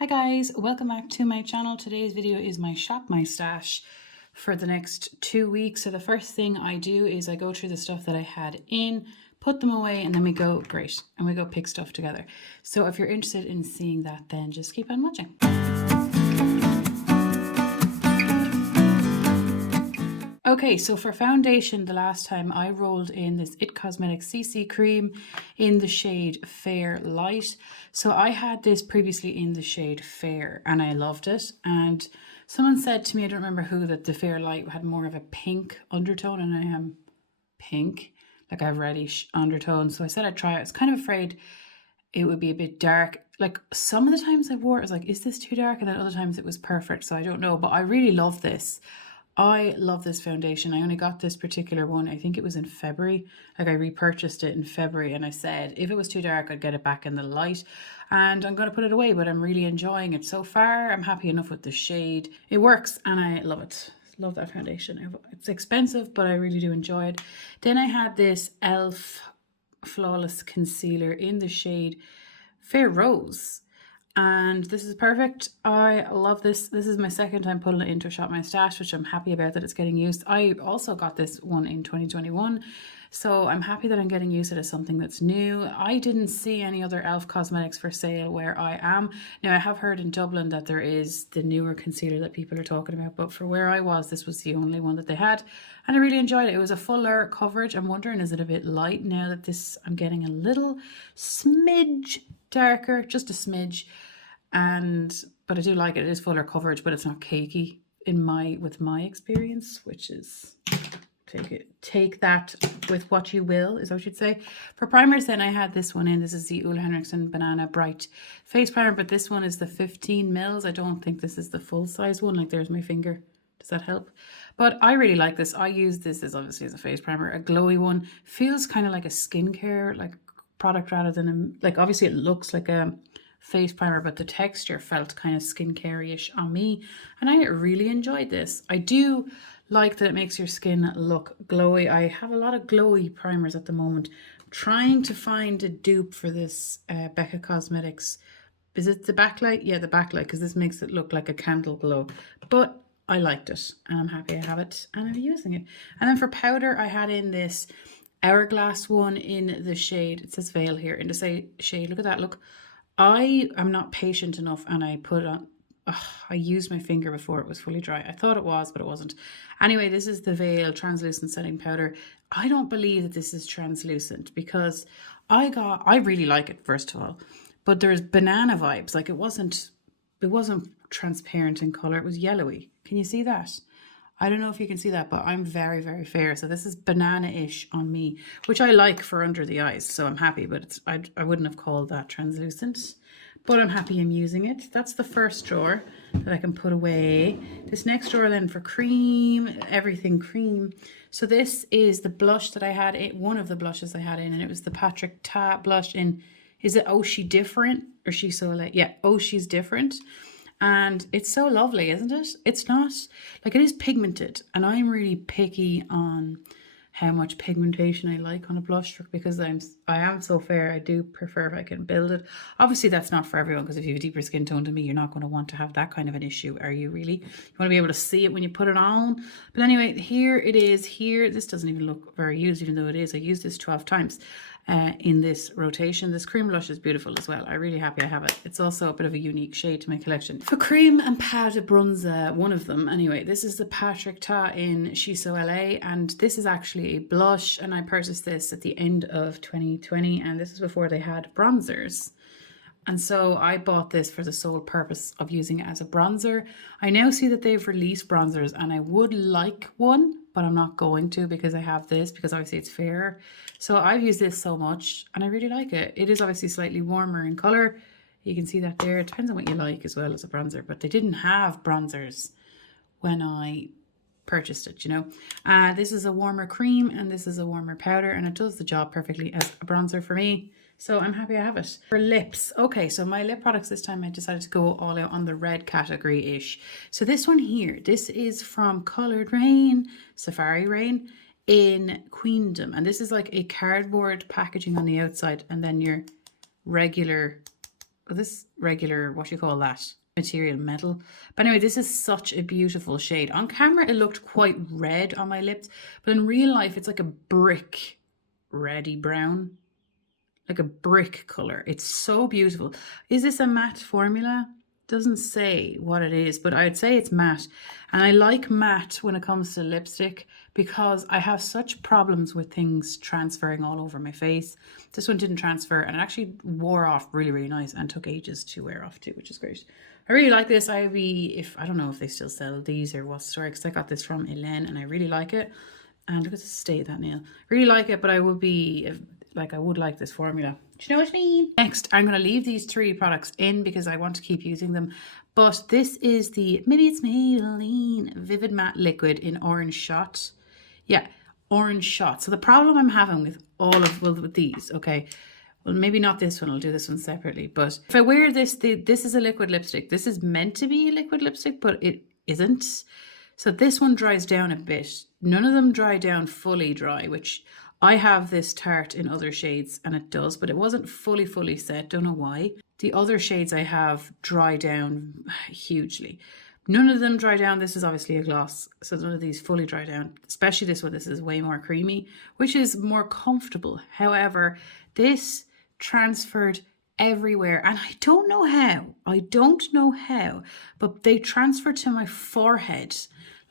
Hi guys, welcome back to my channel. Today's video is my shop my stash for the next 2 weeks. So the first thing I do is I go through the stuff that I had in, put them away, and then we go pick stuff together. So if you're interested in seeing that, then just keep on watching. Okay, so for foundation, the last time I rolled in this IT Cosmetics CC cream in the shade Fair Light. So I had this previously in the shade Fair and I loved it. And someone said to me, I don't remember who, that the Fair Light had more of a pink undertone, and I am pink, like I have reddish undertone. So I said I'd try it. I was kind of afraid it would be a bit dark. Like some of the times I wore it, I was like, is this too dark? And then other times it was perfect. So I don't know, but I really love this. I love this foundation. I only got this particular one, I think it was in February. Like I repurchased it in February and I said if it was too dark I'd get it back in the light, and I'm going to put it away, but I'm really enjoying it so far. I'm happy enough with the shade. It works and I love it. Love that foundation. It's expensive, but I really do enjoy it. Then I had this e.l.f. Flawless Concealer in the shade Fair Rose. And this is perfect. I love this. This is my second time putting it into Shop My Stash, which I'm happy about that it's getting used. I also got this one in 2021. So I'm happy that I'm getting used to it as something that's new. I didn't see any other e.l.f. cosmetics for sale where I am. Now I have heard in Dublin that there is the newer concealer that people are talking about, but for where I was, this was the only one that they had. And I really enjoyed it. It was a fuller coverage. I'm wondering, is it a bit light now that this, I'm getting a little smidge darker, just a smidge. But I do like it. It is fuller coverage, but it's not cakey with my experience, which is take that with what you will, is what you'd say. For primers, then I had this one in. This is the Ole Henriksen Banana Bright Face Primer, but this one is the 15 mils. I don't think this is the full size one. Like there's my finger. Does that help? But I really like this. I use this as obviously as a face primer, a glowy one. Feels kind of like a skincare like product rather than like, obviously it looks like a face primer, but the texture felt kind of skincare-ish on me, and I really enjoyed this. I do like that it makes your skin look glowy. I have a lot of glowy primers at the moment. I'm trying to find a dupe for this Becca Cosmetics. Is it the backlight? Yeah, the backlight, because this makes it look like a candle glow. But I liked it, and I'm happy I have it, and I'm using it. And then for powder, I had in this Hourglass one in the shade, it says Veil here, in the shade, look at that, look. I am not patient enough, and I put it on, I used my finger before it was fully dry. I thought it was, but it wasn't. Anyway, this is the Veil Translucent Setting Powder. I don't believe that this is translucent because I really like it, first of all, but there's banana vibes. Like it wasn't transparent in color. It was yellowy. Can you see that? I don't know if you can see that, but I'm very, very fair. So this is banana-ish on me, which I like for under the eyes. So I'm happy, but I wouldn't have called that translucent. But I'm happy I'm using it. That's the first drawer that I can put away. This next drawer then for cream, everything cream. So this is the blush that I had, one of the blushes I had in, and it was the Patrick Ta blush in, is it Oh She Different? Or She So Like, yeah, Oh She's Different. And it's so lovely, isn't it? It's not, like it is pigmented, and I'm really picky on how much pigmentation I like on a blush because I am so fair. I do prefer if I can build it. Obviously that's not for everyone, because if you have a deeper skin tone to me, you're not going to want to have that kind of an issue, are you really? You want to be able to see it when you put it on. But anyway, here it is. Here, this doesn't even look very used, even though it is. I used this 12 times in this rotation. This cream blush is beautiful as well. I'm really happy I have it. It's also a bit of a unique shade to my collection. For cream and powder bronzer, one of them anyway, this is the Patrick Ta in She So LA, and this is actually a blush, and I purchased this at the end of 2020, and this is before they had bronzers. And so I bought this for the sole purpose of using it as a bronzer. I now see that they've released bronzers, and I would like one, but I'm not going to because I have this, because obviously it's fairer. So I've used this so much and I really like it. It is obviously slightly warmer in color. You can see that there. It depends on what you like as well as a bronzer, but they didn't have bronzers when I purchased it, you know. This is a warmer cream and this is a warmer powder, and it does the job perfectly as a bronzer for me. So I'm happy I have it. For lips, okay, so my lip products this time I decided to go all out on the red category-ish. So this one here, this is from Coloured Raine, Safari Raine in Queendom. And this is like a cardboard packaging on the outside, and then your regular this regular, what you call that? Material, metal. But anyway, this is such a beautiful shade. On camera, it looked quite red on my lips, but in real life, it's like a brick reddy brown, like a brick color. It's so beautiful. Is this a matte formula? Doesn't say what it is, but I'd say it's matte. And I like matte when it comes to lipstick because I have such problems with things transferring all over my face. This one didn't transfer and it actually wore off really, really nice and took ages to wear off too, which is great. I really like this. I don't know if they still sell these or what store, because I got this from Elaine and I really like it. And look at the state of that nail. Really like it, but I would be like, I would like this formula. Do you know what I mean? Next, I'm going to leave these 3 products in because I want to keep using them. But this is the, maybe it's Maybelline Vivid Matte Liquid in Orange Shot. Yeah, Orange Shot. So the problem I'm having with all of, well, with these, okay, well, maybe not this one. I'll do this one separately. But if I wear this, this is a liquid lipstick. This is meant to be a liquid lipstick, but it isn't. So this one dries down a bit. None of them dry down fully dry, which I have this Tarte in other shades and it does, but it wasn't fully set. Don't know why. The other shades I have dry down hugely. None of them dry down. This is obviously a gloss, so none of these fully dry down, especially this one. This is way more creamy, which is more comfortable. However, this transferred everywhere and I don't know how, but they transferred to my forehead.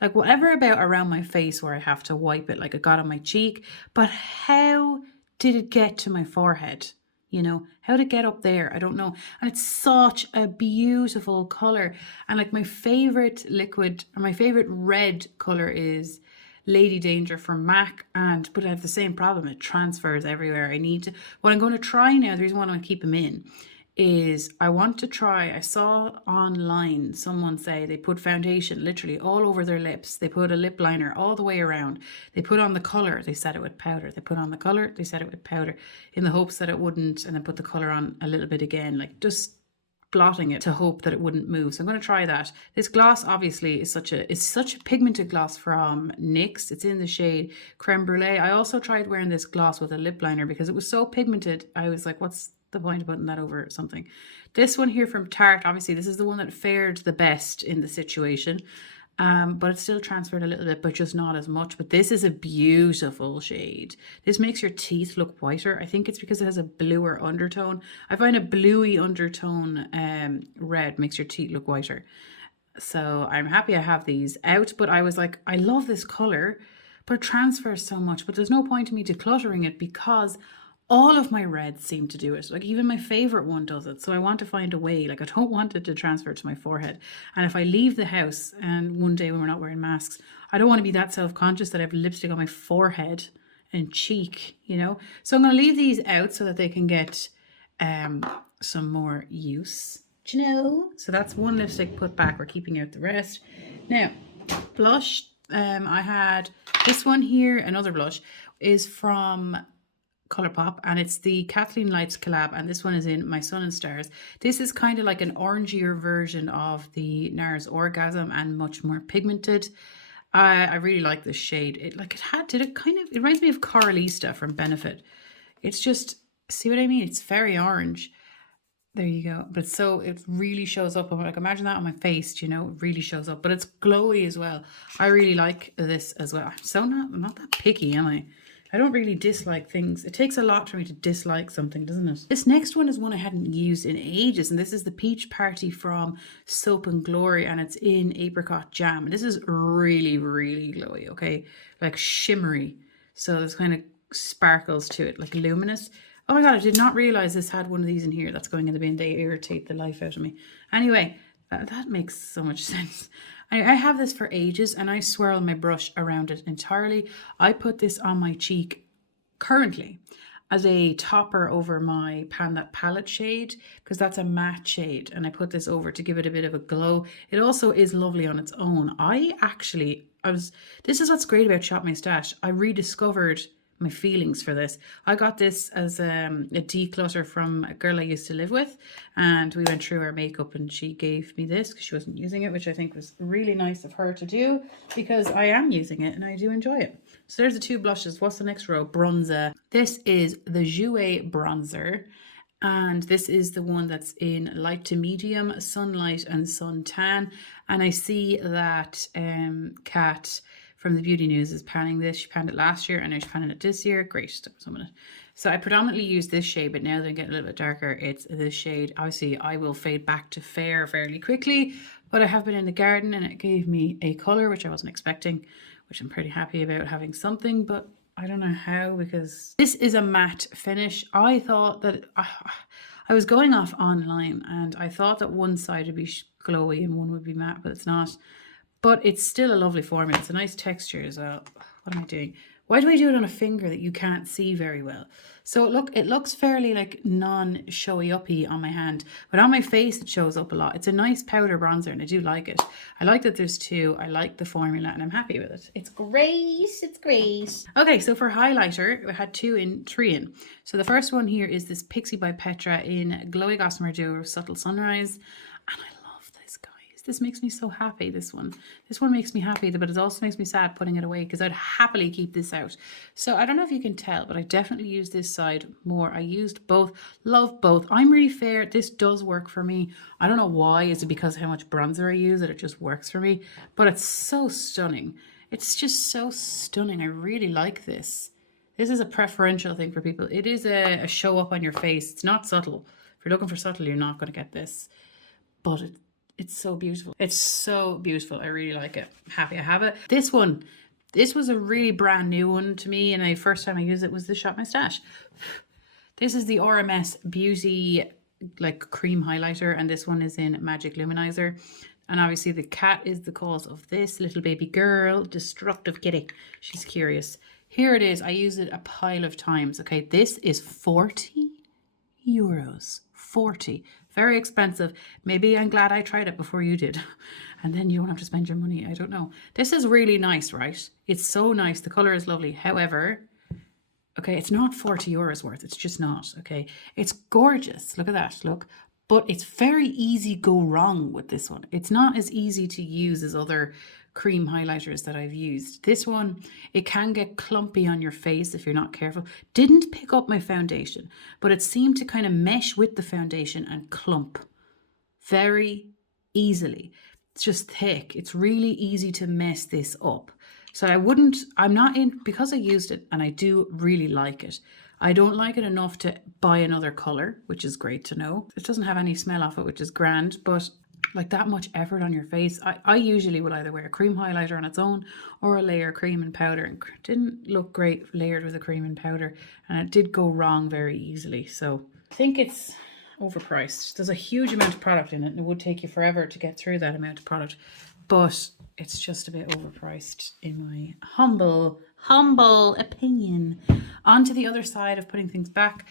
Like whatever about around my face where I have to wipe it, like it got on my cheek, but how did it get to my forehead? You know, how did it get up there? I don't know. And it's such a beautiful color. And like my favorite liquid, or my favorite red color is Lady Danger from MAC, but I have the same problem. It transfers everywhere. What I'm going to try now, the reason why I want to keep them in, is I want to try, I saw online someone say they put foundation literally all over their lips. They put a lip liner all the way around. They put on the color, they set it with powder. They put on the color, they set it with powder in the hopes that it wouldn't, and then put the color on a little bit again, like just blotting it to hope that it wouldn't move. So I'm going to try that. This gloss obviously is such a pigmented gloss from NYX. It's in the shade Creme Brulee. I also tried wearing this gloss with a lip liner because it was so pigmented. I was like, what's the point of putting that over something? This one here from Tarte, obviously this is the one that fared the best in the situation, but it still transferred a little bit, but just not as much. But this is a beautiful shade. This makes your teeth look whiter. I think it's because it has a bluer undertone. I find a bluey undertone red makes your teeth look whiter. So I'm happy I have these out, but I was like, I love this color, but it transfers so much. But there's no point in me decluttering it because all of my reds seem to do it. Like even my favorite one does it. So I want to find a way. Like I don't want it to transfer to my forehead. And if I leave the house and one day when we're not wearing masks, I don't want to be that self-conscious that I have lipstick on my forehead and cheek, you know. So I'm going to leave these out so that they can get some more use. Do you know? So that's one lipstick put back. We're keeping out the rest. Now, blush. I had this one here. Another blush is from Colourpop, and it's the Kathleen Lights collab, and this one is in My Sun and Stars. This is kind of like an orangier version of the NARS Orgasm and much more pigmented. I really like this shade. It reminds me of Coralista from Benefit. It's just, see what I mean? It's very orange. There you go. But so it really shows up. Like imagine that on my face, you know, it really shows up, but it's glowy as well. I really like this as well. I'm not that picky, am I? I don't really dislike things. It takes a lot for me to dislike something, doesn't it? This next one is one I hadn't used in ages, and this is the Peach Party from Soap and Glory, and it's in Apricot Jam. And this is really, really glowy, okay? Like shimmery. So there's kind of sparkles to it, like luminous. Oh my God, I did not realize this had one of these in here. That's going in the bin. They irritate the life out of me. Anyway, that makes so much sense. I have this for ages and I swirl my brush around it entirely. I put this on my cheek currently as a topper over my Pan.I palette shade because that's a matte shade, and I put this over to give it a bit of a glow. It also is lovely on its own. This is what's great about Shop My Stash. I rediscovered my feelings for this. I got this as a declutter from a girl I used to live with, and we went through our makeup and she gave me this because she wasn't using it, which I think was really nice of her to do because I am using it and I do enjoy it. So there's the 2 blushes. What's the next row? Bronzer. This is the Jouer bronzer, And this is the one that's in light to medium, sunlight and suntan. And I see that Kat from the Beauty News is panning this. She panned it last year and now she's panning it this year. Great. So I predominantly use this shade, but now they're getting a little bit darker. It's this shade. Obviously, I will fade back to fair fairly quickly, but I have been in the garden and it gave me a colour, which I wasn't expecting, which I'm pretty happy about having something, but I don't know how, because this is a matte finish. I thought that I was going off online and I thought that one side would be glowy and one would be matte, but it's not. But it's still a lovely formula. It's a nice texture as well. What am I doing? Why do I do it on a finger that you can't see very well? So it looks fairly like non-showy uppy on my hand, but on my face it shows up a lot. It's a nice powder bronzer and I do like it. I like that there's two. I like the formula and I'm happy with it. It's great. It's great. Okay, so for highlighter, we had three in. So the first one here is this Pixie by Petra in Glowy Gossamer Duo Subtle Sunrise. And I love this, guys. This makes me so happy, this one. This one makes me happy, but it also makes me sad putting it away because I'd happily keep this out. So I don't know if you can tell, but I definitely use this side more. I used both, love both. I'm really fair. This does work for me. I don't know why. Is it because of how much bronzer I use that it just works for me? But it's so stunning. It's just so stunning. I really like this. This is a preferential thing for people. It is a show up on your face. It's not subtle. If you're looking for subtle, you're not going to get this. But it's so beautiful. It's so beautiful. I really like it. I'm happy I have it. This one, this was a really brand new one to me, and the first time I used it was the Shop My Stash. This is the RMS Beauty like cream highlighter, and this one is in Magic Luminizer. And obviously the cat is the cause of this. Little baby girl, destructive kitty. She's curious. Here it is. I used it a pile of times. Okay, this is 40 euros. 40. Very expensive. Maybe I'm glad I tried it before you did. And then you won't have to spend your money. I don't know. This is really nice, right? It's so nice. The color is lovely. However, okay, it's not 40 euros worth. It's just not. Okay, it's gorgeous. Look at that. Look. But it's very easy go wrong with this one. It's not as easy to use as other cream highlighters that I've used. This one, it can get clumpy on your face if you're not careful. Didn't pick up my foundation, but it seemed to kind of mesh with the foundation and clump very easily. It's just thick. It's really easy to mess this up. So I'm not in, because I used it and I do really like it. I don't like it enough to buy another color, which is great to know. It doesn't have any smell off it, which is grand, but like that much effort on your face. I usually will either wear a cream highlighter on its own or a layer of cream and powder, and it didn't look great layered with a cream and powder, and it did go wrong very easily. So I think it's overpriced. There's a huge amount of product in it and it would take you forever to get through that amount of product, but it's just a bit overpriced in my humble opinion. On to the other side of putting things back.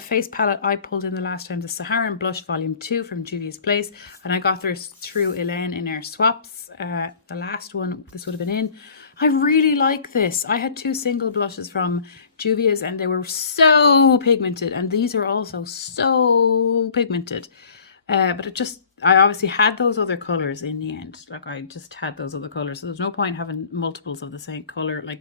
Face palette I pulled in the last time, the Saharan Blush Volume 2 from Juvia's Place, and I got this through Elaine in our swaps. The last one this would have been in. I really like this. I had 2 single blushes from Juvia's and they were so pigmented, and these are also so pigmented. But I obviously had those other colors in the end. Like I just had those other colors. So there's no point having multiples of the same color, like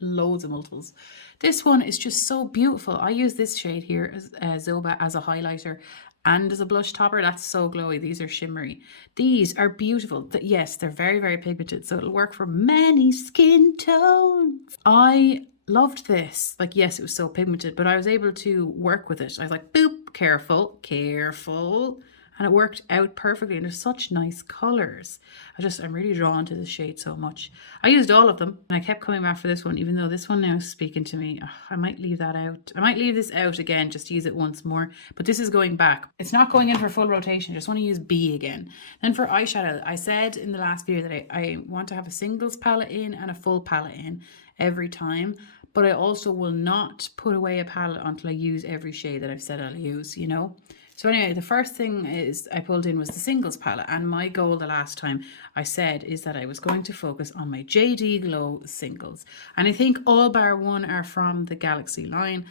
loads of multiples. This one is just so beautiful. I use this shade here as Zoba as a highlighter and as a blush topper. That's so glowy. These are shimmery. These are beautiful. Yes, they're very, very pigmented. So it'll work for many skin tones. I loved this. Like, yes, it was so pigmented, but I was able to work with it. I was like, boop, careful, careful. And it worked out perfectly, and there's such nice colors. I'm really drawn to this shade so much. I used all of them, and I kept coming back for this one, even though this one now is speaking to me. I might leave that out. I might leave this out again, just to use it once more, but this is going back. It's not going in for full rotation. I just want to use B again. Then for eyeshadow, I said in the last video that I want to have a singles palette in and a full palette in every time, but I also will not put away a palette until I use every shade that I've said I'll use, you know? So anyway, the first thing I pulled in was the singles palette, and my goal the last time I said is that I was going to focus on my JD Glow singles. And I think all bar one are from the Galaxy line,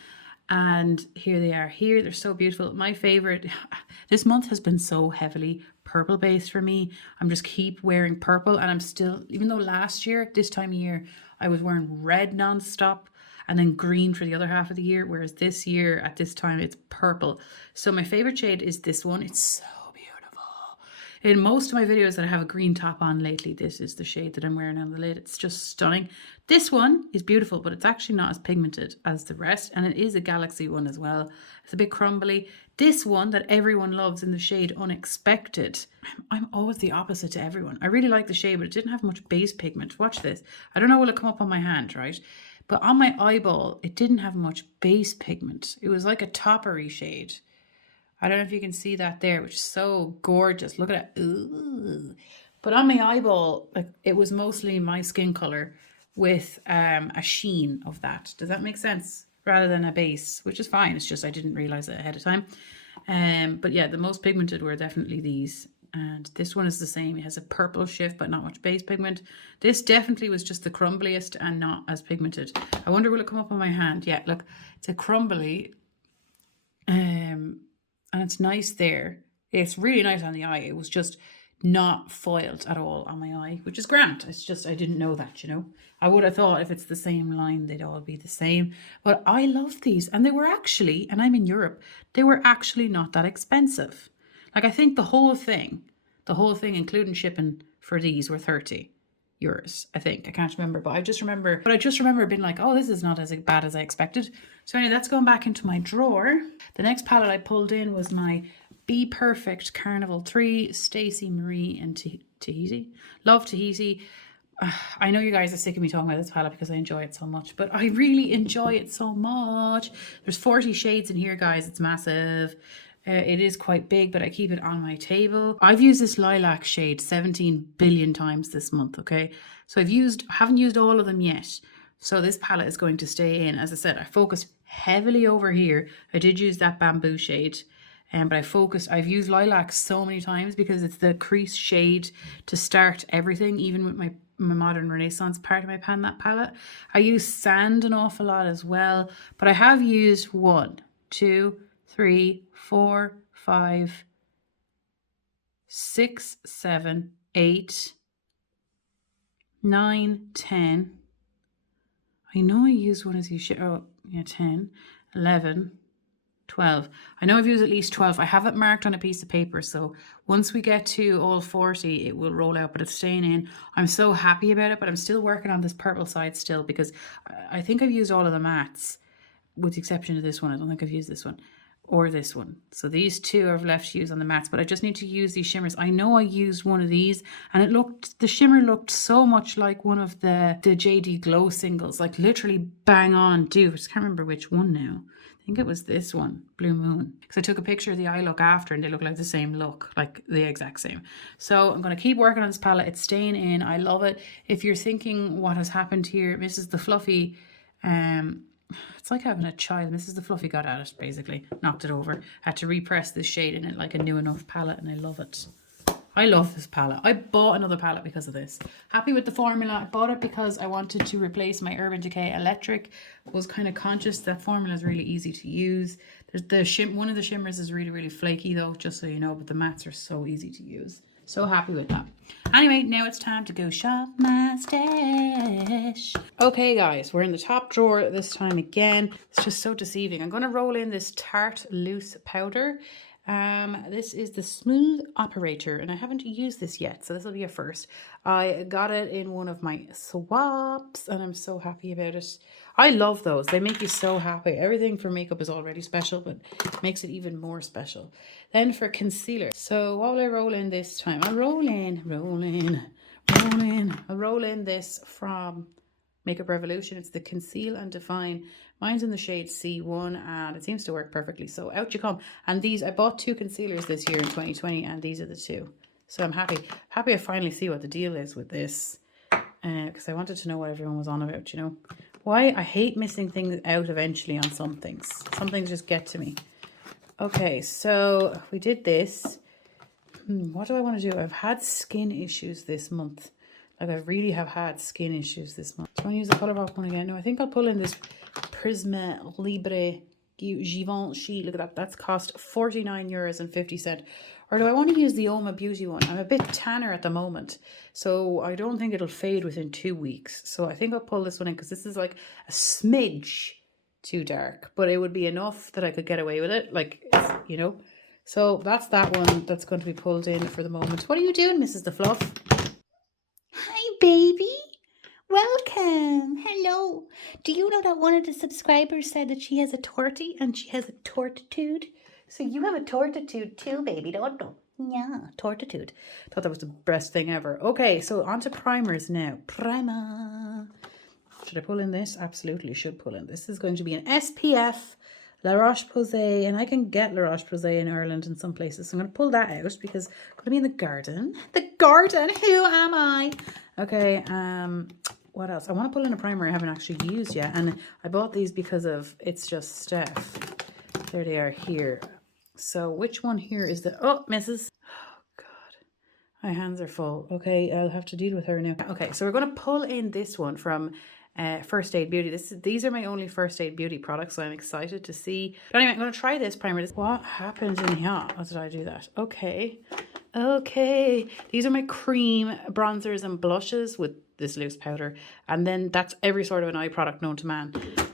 and here they are here. They're so beautiful. My favorite this month has been so heavily purple based for me. I'm just keep wearing purple, and I'm still, even though last year, this time of year, I was wearing red nonstop. and then green for the other half of the year. Whereas this year at this time, it's purple. So my favorite shade is this one. It's so beautiful. In most of my videos that I have a green top on lately, this is the shade that I'm wearing on the lid. It's just stunning. This one is beautiful, but it's actually not as pigmented as the rest. And it is a Galaxy one as well. It's a bit crumbly. This one that everyone loves in the shade Unexpected. I'm always the opposite to everyone. I really like the shade, but it didn't have much base pigment. Watch this. I don't know will it come up on my hand, right? But on my eyeball, it didn't have much base pigment. It was like a toppery shade. I don't know if you can see that there, which is so gorgeous. Look at it. Ooh. But on my eyeball, like it was mostly my skin color with a sheen of that. Does that make sense? Rather than a base, which is fine. It's just I didn't realize it ahead of time. But yeah, the most pigmented were definitely these. And this one is the same. It has a purple shift, but not much base pigment. This definitely was just the crumbliest and not as pigmented. I wonder will it come up on my hand? Yeah, look, it's a crumbly. And it's nice there. It's really nice on the eye. It was just not foiled at all on my eye, which is grand. It's just I didn't know that, you know. I would have thought if it's the same line, they'd all be the same. But I love these. And they were actually, and I'm in Europe, they were actually not that expensive. Like I think the whole thing, including shipping for these were 30 euros, I think. I can't remember, but I just remember being like, oh, this is not as bad as I expected. So anyway, that's going back into my drawer. The next palette I pulled in was my Bperfect Carnival 3, Stacie, Marie, and Tahiti. Love Tahiti. I know you guys are sick of me talking about this palette because I enjoy it so much, but I really enjoy it so much. There's 40 shades in here, guys. It's massive. It is quite big, but I keep it on my table. I've used this lilac shade 17 billion times this month, okay? So haven't used all of them yet. So this palette is going to stay in. As I said, I focused heavily over here. I did use that bamboo shade. But I've used lilac so many times because it's the crease shade to start everything, even with my Modern Renaissance part of my pan.I palette. I use sand an awful lot as well, but I have used 1, 2, 3, 4, 5, 6, 7, 8, 9, 10. I know I used one of these, 10, 11, 12. I know I've used at least 12. I have it marked on a piece of paper, so once we get to all 40, it will roll out, but it's staying in. I'm so happy about it, but I'm still working on this purple side still because I think I've used all of the mattes, with the exception of this one. I don't think I've used this one or this one. So these two I've left to use on the mattes, but I just need to use these shimmers. I know I used one of these and the shimmer looked so much like one of the JD Glow singles, like literally bang on dupe. I just can't remember which one now. I think it was this one, Blue Moon, because I took a picture of the eye look after and they look like the same look, like the exact same. So I'm going to keep working on this palette. It's staying in. I love it. If you're thinking what has happened here, Mrs. the Fluffy, it's like having a child. Mrs. the Fluffy got at it, basically. Knocked it over. Had to repress this shade in it like a new enough palette, and I love it. I love this palette. I bought another palette because of this. Happy with the formula. I bought it because I wanted to replace my Urban Decay Electric. Was kind of conscious that formula is really easy to use. There's one of the shimmers is really, really flaky though, just so you know, but the mattes are so easy to use. So happy with that. Anyway, now it's time to go shop my stash. Okay, guys, we're in the top drawer this time again. It's just so deceiving. I'm going to roll in this Tarte Loose Powder. This is the Smooth Operator, and I haven't used this yet, so this will be a first. I got it in one of my swaps, and I'm so happy about it. I love those. They make you so happy. Everything for makeup is already special, but it makes it even more special. Then for concealer. So what will I roll in this time? I'll roll in this from Makeup Revolution. It's the Conceal and Define. Mine's in the shade C1 and it seems to work perfectly. So out you come. And these, I bought 2 concealers this year in 2020 and these are the 2. So I'm happy I finally see what the deal is with this. Because I wanted to know what everyone was on about, you know. Why? I hate missing things out eventually on some things. Some things just get to me. Okay, so we did this. What do I want to do? I've had skin issues this month. Like I really have had skin issues this month. Do I want to use the Colourpop one again? No, I think I'll pull in this Prisma Libre Givenchy. Look at that. That's cost €49.50. Or do I want to use the Oma Beauty one? I'm a bit tanner at the moment, so I don't think it'll fade within 2 weeks. So I think I'll pull this one in because this is like a smidge too dark, but it would be enough that I could get away with it, like, you know. So that's that one that's going to be pulled in for the moment. What are you doing, Mrs. the Fluff? Hi, baby. Welcome. Hello. Do you know that one of the subscribers said that she has a torty and she has a tortitude? So you have a tortitude too, baby, don't you? Yeah, tortitude. Thought that was the best thing ever. Okay, so on to primers now. Primer. Should I pull in this? Absolutely should pull in. This is going to be an SPF La Roche-Posay, and I can get La Roche-Posay in Ireland in some places. So I'm going to pull that out because I'm going to be in the garden. The garden, who am I? Okay, what else? I want to pull in a primer I haven't actually used yet. And I bought these because of It's Just Steph. There they are here. So which one here is the... Oh, Mrs. Oh, God. My hands are full. Okay, I'll have to deal with her now. Okay, so we're going to pull in this one from... First Aid Beauty. These are my only First Aid Beauty products, so I'm excited to see. But anyway, I'm going to try this primer. What happened in here? How did I do that? Okay. These are my cream bronzers and blushes with this loose powder. And then that's every sort of an eye product known to man.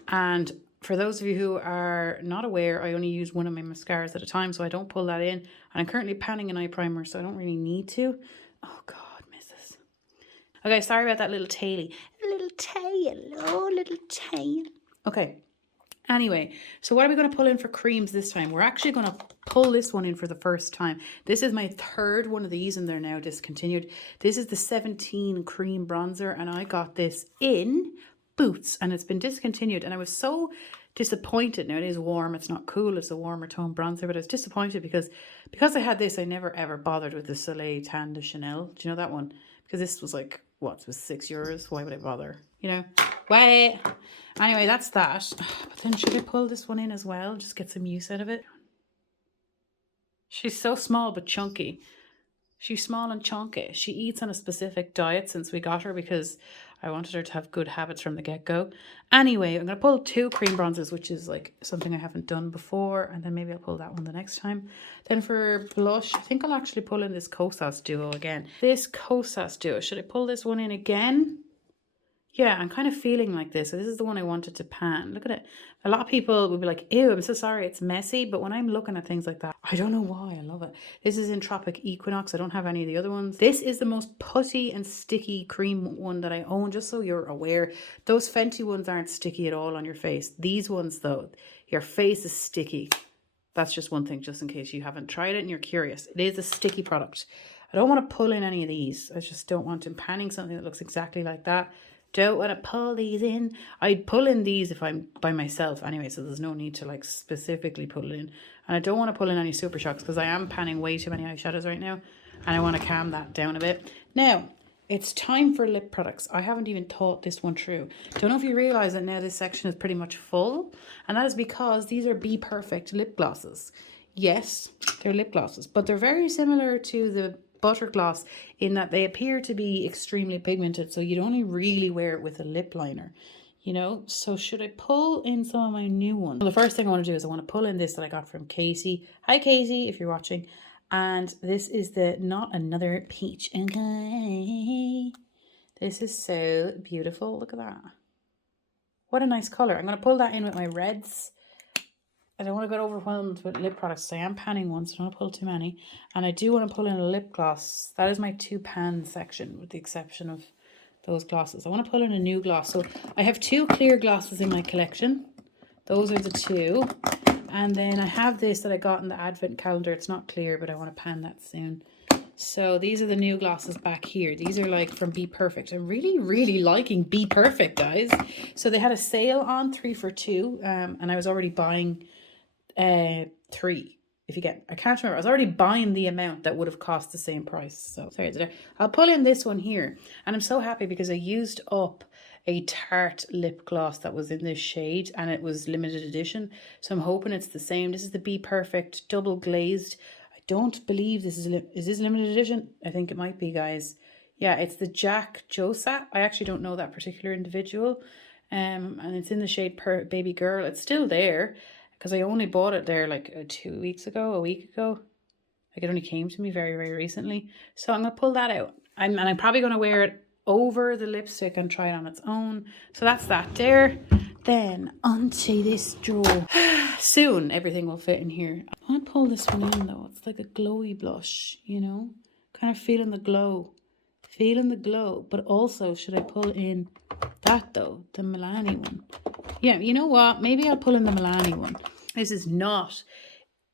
And for those of you who are not aware, I only use one of my mascaras at a time, so I don't pull that in. And I'm currently panning an eye primer, so I don't really need to. Oh, God. Okay, sorry about that little taily. A little tail. Oh, little tail. Okay. Anyway, so what are we going to pull in for creams this time? We're actually going to pull this one in for the first time. This is my third one of these and they're now discontinued. This is the 17 cream bronzer and I got this in Boots and it's been discontinued. And I was so disappointed. Now it is warm. It's not cool. It's a warmer tone bronzer, but I was disappointed because I had this, I never ever bothered with the Soleil Tan de Chanel. Do you know that one? Because this was like, what, it was €6. Why would I bother? You know? Wait. Anyway, that's that. But then should I pull this one in as well? Just get some use out of it. She's so small but chunky. She's small and chunky. She eats on a specific diet since we got her because I wanted her to have good habits from the get-go. Anyway, I'm going to pull 2 cream bronzers, which is like something I haven't done before. And then maybe I'll pull that one the next time. Then for blush, I think I'll actually pull in this Kosas Duo again. This Kosas Duo, should I pull this one in again? Yeah, I'm kind of feeling like this. So this is the one I wanted to pan. Look at it. A lot of people will be like, ew, I'm so sorry, it's messy. But when I'm looking at things like that, I don't know why, I love it. This is in Tropic Equinox. I don't have any of the other ones. This is the most putty and sticky cream one that I own, just so you're aware. Those Fenty ones aren't sticky at all on your face. These ones, though, your face is sticky. That's just one thing, just in case you haven't tried it and you're curious. It is a sticky product. I don't want to pull in any of these. I just don't want to. I'm panning something that looks exactly like that. Don't want to pull these in. I'd pull in these if I'm by myself anyway, so there's no need to like specifically pull it in. And I don't want to pull in any Super Shocks because I am panning way too many eyeshadows right now. And I want to calm that down a bit. Now, it's time for lip products. I haven't even thought this one through. Don't know if you realise that now this section is pretty much full. And that is because these are Bperfect lip glosses. Yes, they're lip glosses, but they're very similar to the butter gloss in that they appear to be extremely pigmented, so you'd only really wear it with a lip liner, you know. So should I pull in some of my new ones? Well, the first thing I want to do is I want to pull in this that I got from Casey. Hi Casey, if you're watching. And this is the Not Another Peach. Okay, this is so beautiful. Look at that. What a nice color. I'm going to pull that in with my reds. I don't want to get overwhelmed with lip products, so I am panning one, so I don't want to pull too many. And I do want to pull in a lip gloss. That is my 2 pan section, with the exception of those glosses. I want to pull in a new gloss. So I have 2 clear glosses in my collection. Those are the 2. And then I have this that I got in the advent calendar. It's not clear, but I want to pan that soon. So these are the new glosses back here. These are like from Bperfect. I'm really, really liking Bperfect, guys. So they had a sale on 3 for 2. And I was already buying 3, if you get, I can't remember. I was already buying the amount that would have cost the same price. So sorry, I'll pull in this one here. And I'm so happy because I used up a Tarte lip gloss that was in this shade and it was limited edition. So I'm hoping it's the same. This is the Bperfect double glazed. I don't believe this is this limited edition? I think it might be, guys. Yeah, it's the Jack Josat. I actually don't know that particular individual. And it's in the shade Baby Girl. It's still there. because I only bought it there like 2 weeks ago, a week ago. Like it only came to me very, very recently. So I'm going to pull that out. And I'm probably going to wear it over the lipstick and try it on its own. So that's that there. Then onto this drawer. Soon everything will fit in here. I want to pull this one in though. It's like a glowy blush, you know? Kind of feeling the glow. Feeling the glow. But also, should I pull in that though? The Milani one. Yeah, you know what? Maybe I'll pull in the Milani one. This is not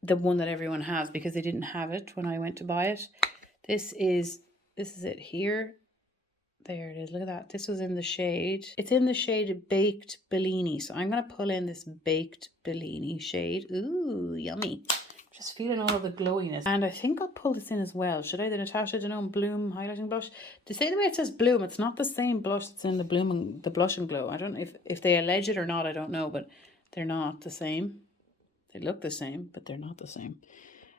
the one that everyone has because they didn't have it when I went to buy it. This is it here. There it is. Look at that. This was in the shade. It's in the shade Baked Bellini. So I'm going to pull in this Baked Bellini shade. Ooh, yummy. Just feeling all of the glowiness. And I think I'll pull this in as well. Should I? The Natasha Denona Bloom highlighting blush. To say the way it says Bloom, it's not the same blush that's in the Bloom and the Blush and Glow. I don't know if they allege it or not. I don't know, but they're not the same. They look the same, but they're not the same.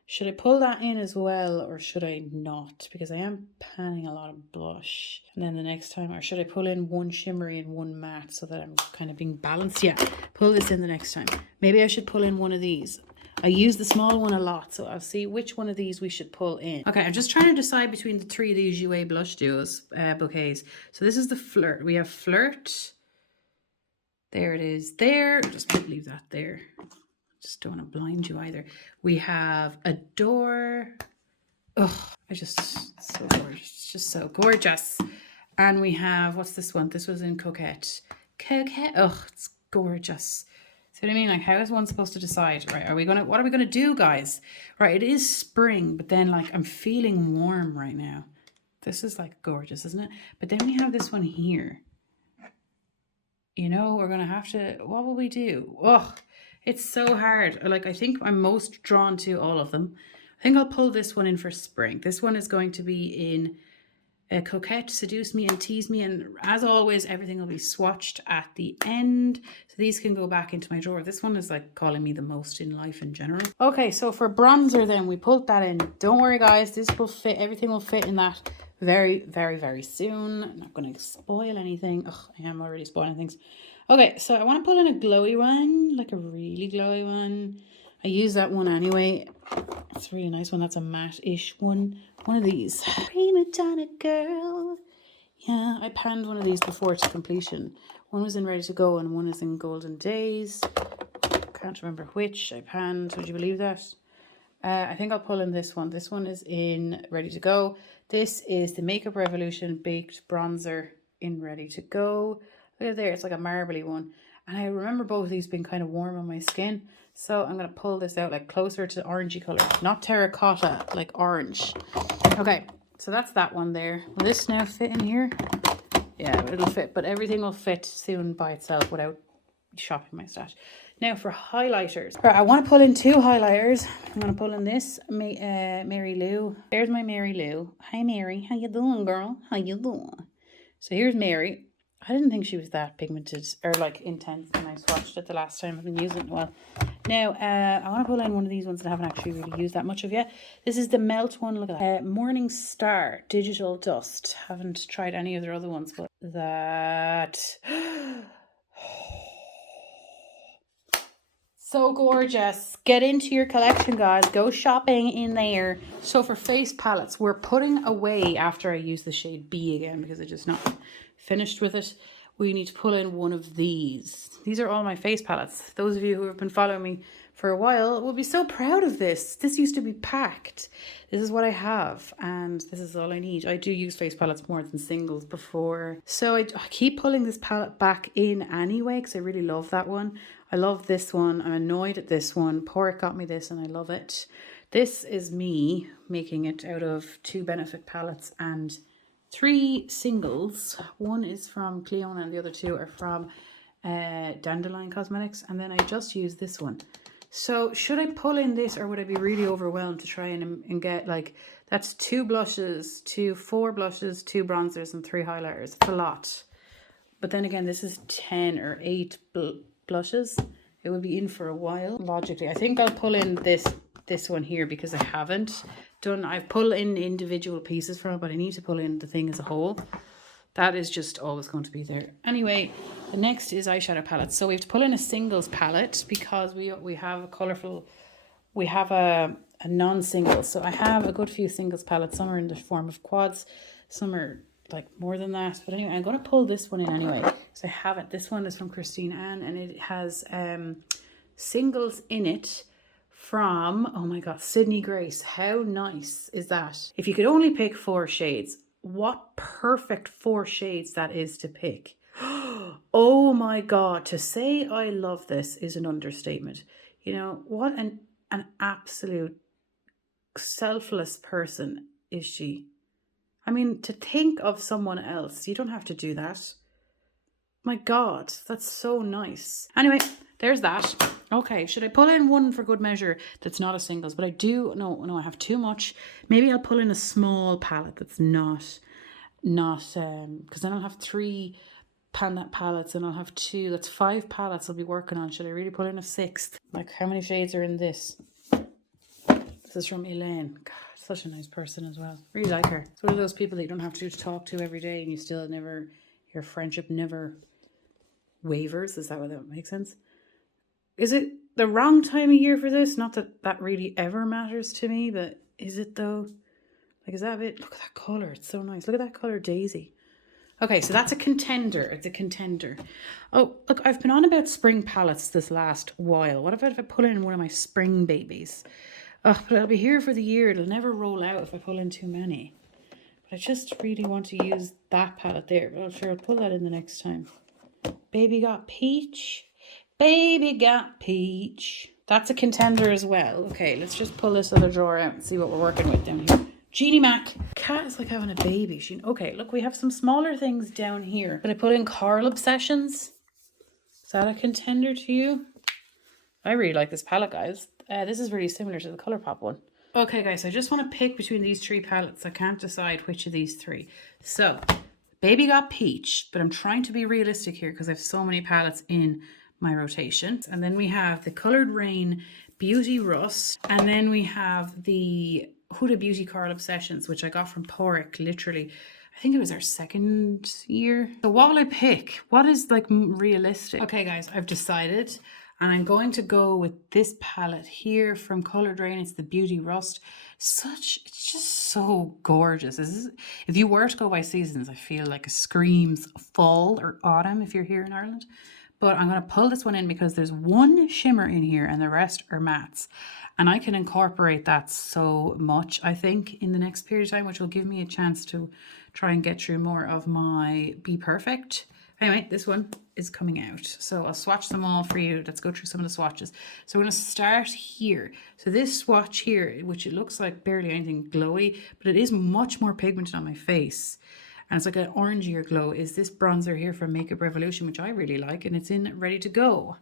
Should I pull that in as well or should I not? Because I am panning a lot of blush. And then the next time, or should I pull in one shimmery and one matte so that I'm kind of being balanced? Yeah, pull this in the next time. Maybe I should pull in one of these. I use the small one a lot, so I'll see which one of these we should pull in. Okay, I'm just trying to decide between the 3 of these Jouer blush duos, bouquets. So this is the Flirt. We have Flirt. There it is there. Just leave that there. Just don't want to blind you either. We have Adore. Oh, so gorgeous. It's just so gorgeous. And we have, what's this one? This was in Coquette. Coquette. Oh, it's gorgeous. See what I mean? Like, how is one supposed to decide? Right, what are we gonna do, guys? Right, it is spring, but then like I'm feeling warm right now. This is like gorgeous, isn't it? But then we have this one here. You know, we're gonna have to, what will we do? Oh, it's so hard. Like, I think I'm most drawn to all of them. I think I'll pull this one in for spring. This one is going to be in Coquette, Seduce Me and Tease Me. And as always, everything will be swatched at the end. So these can go back into my drawer. This one is like calling me the most in life in general. Okay, so for bronzer then, we pulled that in. Don't worry, guys. This will fit. Everything will fit in that very, very, very soon. I'm not going to spoil anything. Ugh, I am already spoiling things. Okay, so I want to pull in a glowy one, like a really glowy one. I use that one anyway. It's a really nice one. That's a matte-ish one. One of these. Prima Donna Girl. Yeah, I panned one of these before to completion. One was in Ready to Go and one is in Golden Days. Can't remember which I panned. Would you believe that? I think I'll pull in this one. This one is in Ready to Go. This is the Makeup Revolution Baked Bronzer in Ready to Go. Look at there, it's like a marbly one. And I remember both of these being kind of warm on my skin. So I'm going to pull this out like closer to orangey colour. Not terracotta, like orange. Okay, so that's that one there. Will this now fit in here? Yeah, it'll fit. But everything will fit soon by itself without shopping my stash. Now for highlighters. Right, I want to pull in 2 highlighters. I'm going to pull in this Mary Lou. There's my Mary Lou. Hi Mary, how you doing, girl? How you doing? So here's Mary. I didn't think she was that pigmented or like intense when I swatched it the last time. I've been using it well. Now, I want to pull in one of these ones that I haven't actually really used that much of yet. This is the Melt one. Look at that. Morning Star Digital Dust. Haven't tried any of their other ones, but that. So gorgeous. Get into your collection, guys. Go shopping in there. So for face palettes, we're putting away after I use the shade B again because I just not finished with it. We need to pull in one of these. These are all my face palettes. Those of you who have been following me for a while will be so proud of this. This used to be packed. This is what I have and this is all I need. I do use face palettes more than singles before. So I keep pulling this palette back in anyway because I really love that one. I love this one. I'm annoyed at this one. Porrick got me this and I love it. This is me making it out of 2 Benefit palettes and 3 singles. One is from Cleona and the other 2 are from Dandelion Cosmetics. And then I just use this one. So should I pull in this or would I be really overwhelmed to try and get like, that's 2 blushes, 4 blushes, 2 bronzers and 3 highlighters. It's a lot. But then again, this is 10 or 8 blushes. It will be in for a while. Logically, I think I'll pull in this one here because I haven't done. I've pulled in individual pieces from it, but I need to pull in the thing as a whole. That is just always going to be there. Anyway, the next is eyeshadow palettes. So we have to pull in a singles palette because we have a colourful, we have a non-single. So I have a good few singles palettes. Some are in the form of quads, some are like more than that. But anyway, I'm going to pull this one in anyway. So I have it. This one is from Christine Anne, and it has singles in it from, oh my God, Sydney Grace. How nice is that? If you could only pick 4 shades, what perfect 4 shades that is to pick. Oh my God, to say I love this is an understatement. You know, what an absolute selfless person is she. I mean, to think of someone else, you don't have to do that. My God, that's so nice. Anyway, there's that. Okay, should I pull in one for good measure that's not a singles? But I do, no, I have too much. Maybe I'll pull in a small palette that's not, because then I'll have 3 pan.I palettes and I'll have 2. That's 5 palettes I'll be working on. Should I really pull in a 6th? Like, how many shades are in this? This is from Elaine. God, such a nice person as well. Really like her. It's one of those people that you don't have to talk to every day and you still never, your friendship never wavers. Is that what that makes sense? Is it the wrong time of year for this? Not that that really ever matters to me, but is it though? Like, is that a bit? Look at that colour. It's so nice. Look at that colour, Daisy. Okay, so that's a contender. It's a contender. Oh, look, I've been on about spring palettes this last while. What about if I pull in one of my spring babies? Oh, but it'll be here for the year. It'll never roll out if I pull in too many. But I just really want to use that palette there. Well, sure, I'll pull that in the next time. Baby Got Peach. Baby Got Peach. That's a contender as well. Okay, let's just pull this other drawer out and see what we're working with down here. Jeannie Mac. Cat is like having a baby. Okay, look, we have some smaller things down here. But I put in Coral Obsessions. Is that a contender to you? I really like this palette, guys. This is really similar to the Colourpop one. Okay, guys, I just want to pick between these 3 palettes. I can't decide which of these 3. So, Baby Got Peach, but I'm trying to be realistic here because I have so many palettes in my rotation. And then we have the Coloured Raine Beauty Rust. And then we have the Huda Beauty Coral Obsessions, which I got from Porrick, literally. I think it was our 2nd year. So what will I pick? What is like realistic? Okay, guys, I've decided. And I'm going to go with this palette here from Coloured Raine. It's the Beauty Rust. It's just so gorgeous. If you were to go by seasons, I feel like it screams fall or autumn if you're here in Ireland. But I'm going to pull this one in because there's one shimmer in here and the rest are mattes. And I can incorporate that so much, I think, in the next period of time, which will give me a chance to try and get through more of my Bperfect. Anyway, this one is coming out. So I'll swatch them all for you. Let's go through some of the swatches. So we're going to start here. So this swatch here, which it looks like barely anything glowy, but it is much more pigmented on my face. And it's like an orangier glow, is this bronzer here from Makeup Revolution, which I really like, and it's in Ready to Go.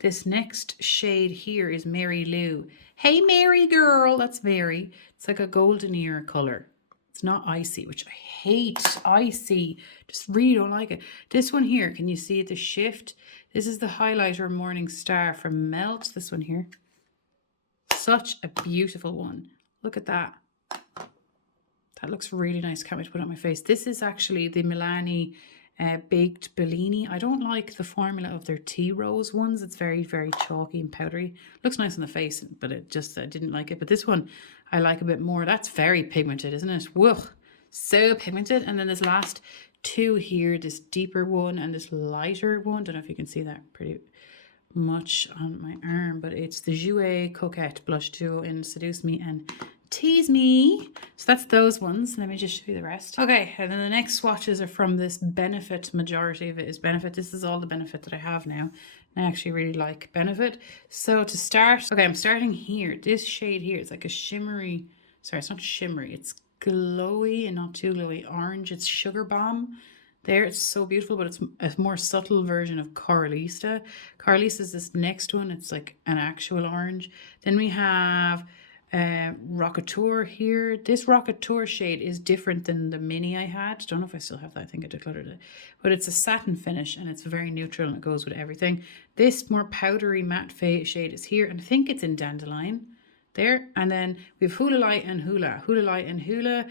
This next shade here is Mary Lou. Hey, Mary girl, that's Mary. It's like a goldenier color. It's not icy, which I hate. Icy, just really don't like it. This one here, can you see the shift? This is the highlighter Morning Star from Melt. This one here. Such a beautiful one. Look at that. That looks really nice. Can't wait to put it on my face. This is actually the Milani Baked Bellini. I don't like the formula of their tea rose ones. It's very, very chalky and powdery. Looks nice on the face, but I didn't like it. But this one I like a bit more. That's very pigmented, isn't it? Whoa, so pigmented. And then this last 2 here, this deeper one and this lighter one. Don't know if you can see that pretty much on my arm, but it's the Jouer Coquette Blush Duo in Seduce Me and Tease Me. So that's those ones. Let me just show you the rest. Okay, and then the next swatches are from this Benefit. Majority of it is Benefit. This is all the Benefit that I have now. I actually really like Benefit. So to start, okay, I'm starting here. This shade here is like a shimmery, sorry, it's not shimmery, it's glowy and not too glowy orange. It's Sugar Bomb. There, it's so beautiful, but it's a more subtle version of Carlista. Carlista is this next one. It's like an actual orange. Then we have Rockateur here. This Rockateur shade is different than the mini I had. Don't know if I still have that. I think I decluttered it. But it's a satin finish and it's very neutral and it goes with everything. This more powdery matte shade is here, and I think it's in Dandelion. There, and then we have Hula Light and Hula. Hula Light and Hula.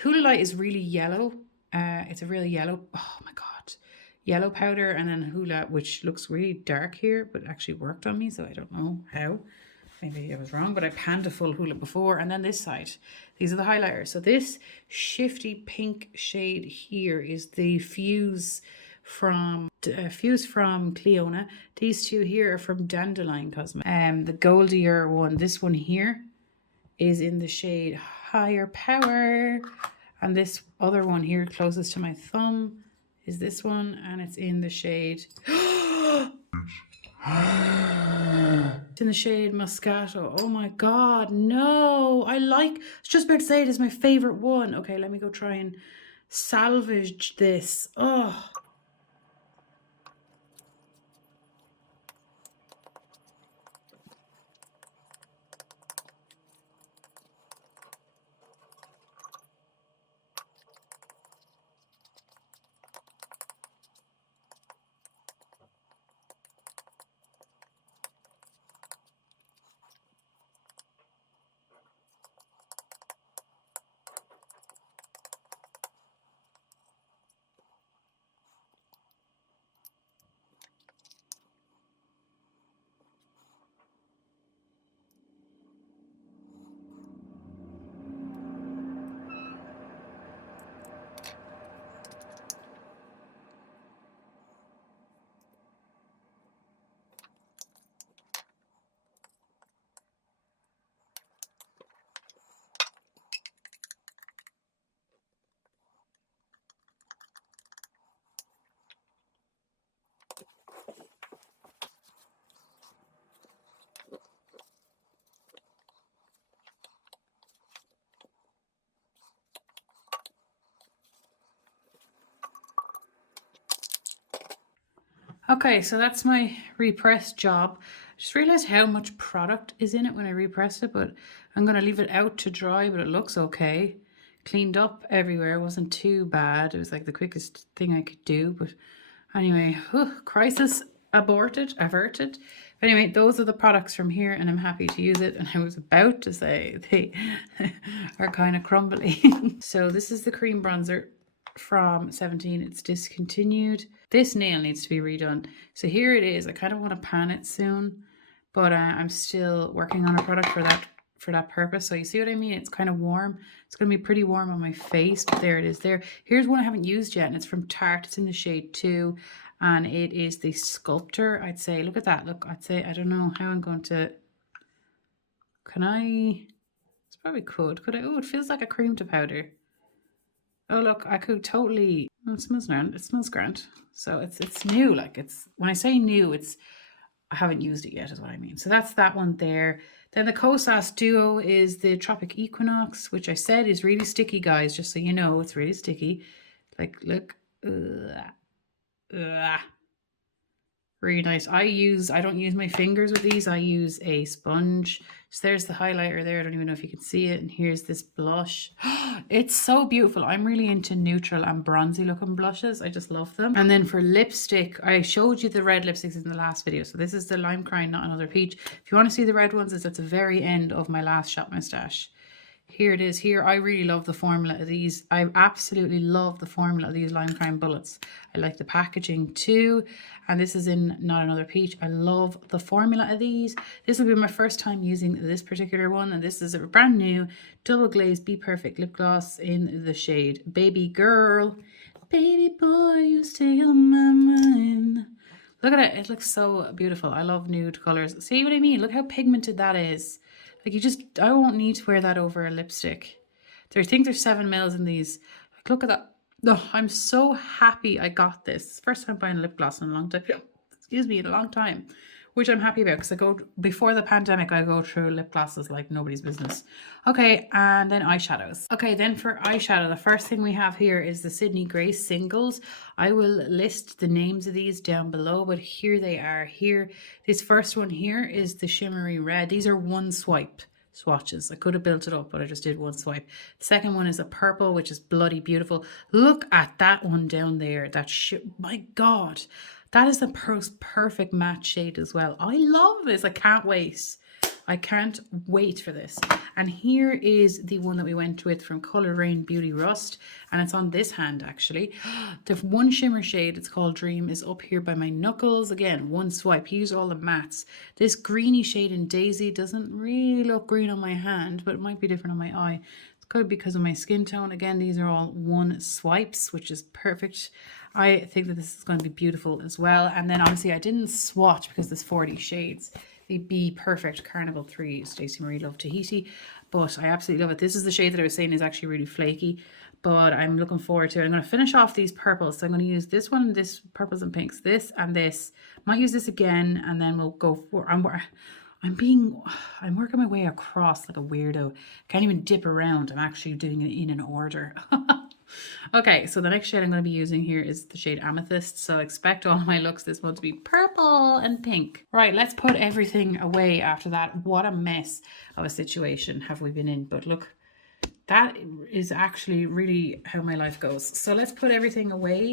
Hula Light is really yellow. It's a real yellow, oh my God, yellow powder, and then Hoola, which looks really dark here, but actually worked on me, so I don't know how. Maybe I was wrong, but I panned a full Hoola before. And then this side, these are the highlighters. So this shifty pink shade here is the Fuse from Cleona. These two here are from Dandelion Cosmetics. The goldier one, this one here, is in the shade Higher Power. And this other one here, closest to my thumb, is this one, and it's in the shade it's in the shade Moscato. Oh my God, no. I was just about to say it is my favorite one. Okay, let me go try and salvage this. Oh. Okay, so that's my repress job. I just realized how much product is in it when I repressed it, but I'm going to leave it out to dry, but it looks okay. Cleaned up everywhere, wasn't too bad. It was like the quickest thing I could do, but anyway, crisis averted. But anyway, those are the products from here, and I'm happy to use it. And I was about to say they are kind of crumbly. So this is the cream bronzer from 17. It's discontinued. This nail needs to be redone. So here it is. I kind of want to pan it soon, but I'm still working on a product for that purpose. So you see what I mean? It's kind of warm. It's going to be pretty warm on my face, but there it is there. Here's one I haven't used yet, and it's from Tarte. It's in the shade 2, and it is the Sculptor, I'd say. Look at that. Look, I'd say, I don't know how I'm going to, can I, it's probably could I, oh, it feels like a cream to powder. Oh, look, I could totally, oh, it smells grand. It smells grand. So it's new. Like, it's, when I say new, it's, I haven't used it yet is what I mean. So that's that one there. Then the Kosas Duo is the Tropic Equinox, which I said is really sticky, guys, just so you know, it's really sticky. Like, look, really nice. I don't use my fingers with these. I use a sponge. So there's the highlighter there. I don't even know if you can see it. And here's this blush. It's so beautiful. I'm really into neutral and bronzy looking blushes. I just love them. And then for lipstick, I showed you the red lipsticks in the last video. So this is the Lime Crime, Not Another Peach. If you want to see the red ones, it's at the very end of my last Shop My Stash. Here it is here. I really love the formula of these. I absolutely love the formula of these Lime Crime bullets. I like the packaging too. And this is in Not Another Peach. I love the formula of these. This will be my first time using this particular one. And this is a brand new double glazed Bperfect lip gloss in the shade Baby Girl. Baby boy, you stay on my mind. Look at it. It looks so beautiful. I love nude colors. See what I mean? Look how pigmented that is. Like, I won't need to wear that over a lipstick. I think there's 7 mils in these. Like, look at that. Oh, I'm so happy I got this. First time buying a lip gloss in a long time. Excuse me, in a long time. Which I'm happy about because before the pandemic, I go through lip glosses like nobody's business. Okay, and then eyeshadows. Okay, then for eyeshadow, the first thing we have here is the Sydney Grace singles. I will list the names of these down below, but here they are. Here, this first one here is the Shimmery Red. These are one swipe swatches. I could have built it up, but I just did one swipe. The second one is a purple, which is bloody beautiful. Look at that one down there. My God. That is the perfect matte shade as well. I love this. I can't wait. I can't wait for this. And here is the one that we went with from Colour Raine Beauty Rust. And it's on this hand, actually. The one shimmer shade, it's called Dream, is up here by my knuckles. Again, one swipe. Use all the mattes. This greeny shade in Daisy doesn't really look green on my hand, but it might be different on my eye. It's good because of my skin tone. Again, these are all one swipes, which is perfect. I think that this is going to be beautiful as well. And then obviously I didn't swatch because there's 40 shades. The Bperfect Carnival 3 Stacie Marie Love Tahiti. But I absolutely love it. This is the shade that I was saying is actually really flaky. But I'm looking forward to it. I'm going to finish off these purples. So I'm going to use this one, this purples and pinks, this and this. Might use this again and then we'll go for... I'm working my way across like a weirdo. Can't even dip around. I'm actually doing it in an order. Okay, so the next shade I'm going to be using here is the shade Amethyst. So expect all my looks this month to be purple and pink. Right, let's put everything away after that. What a mess of a situation have we been in. But look, that is actually really how my life goes. So let's put everything away.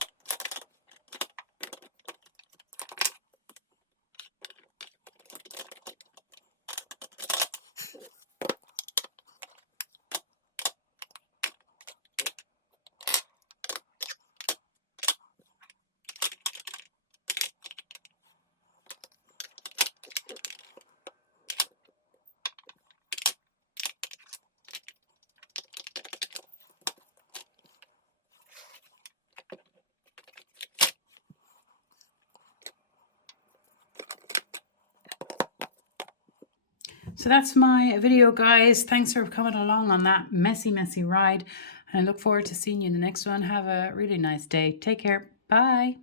So that's my video, guys. Thanks for coming along on that messy ride. And I look forward to seeing you in the next one. Have a really nice day. Take care. Bye.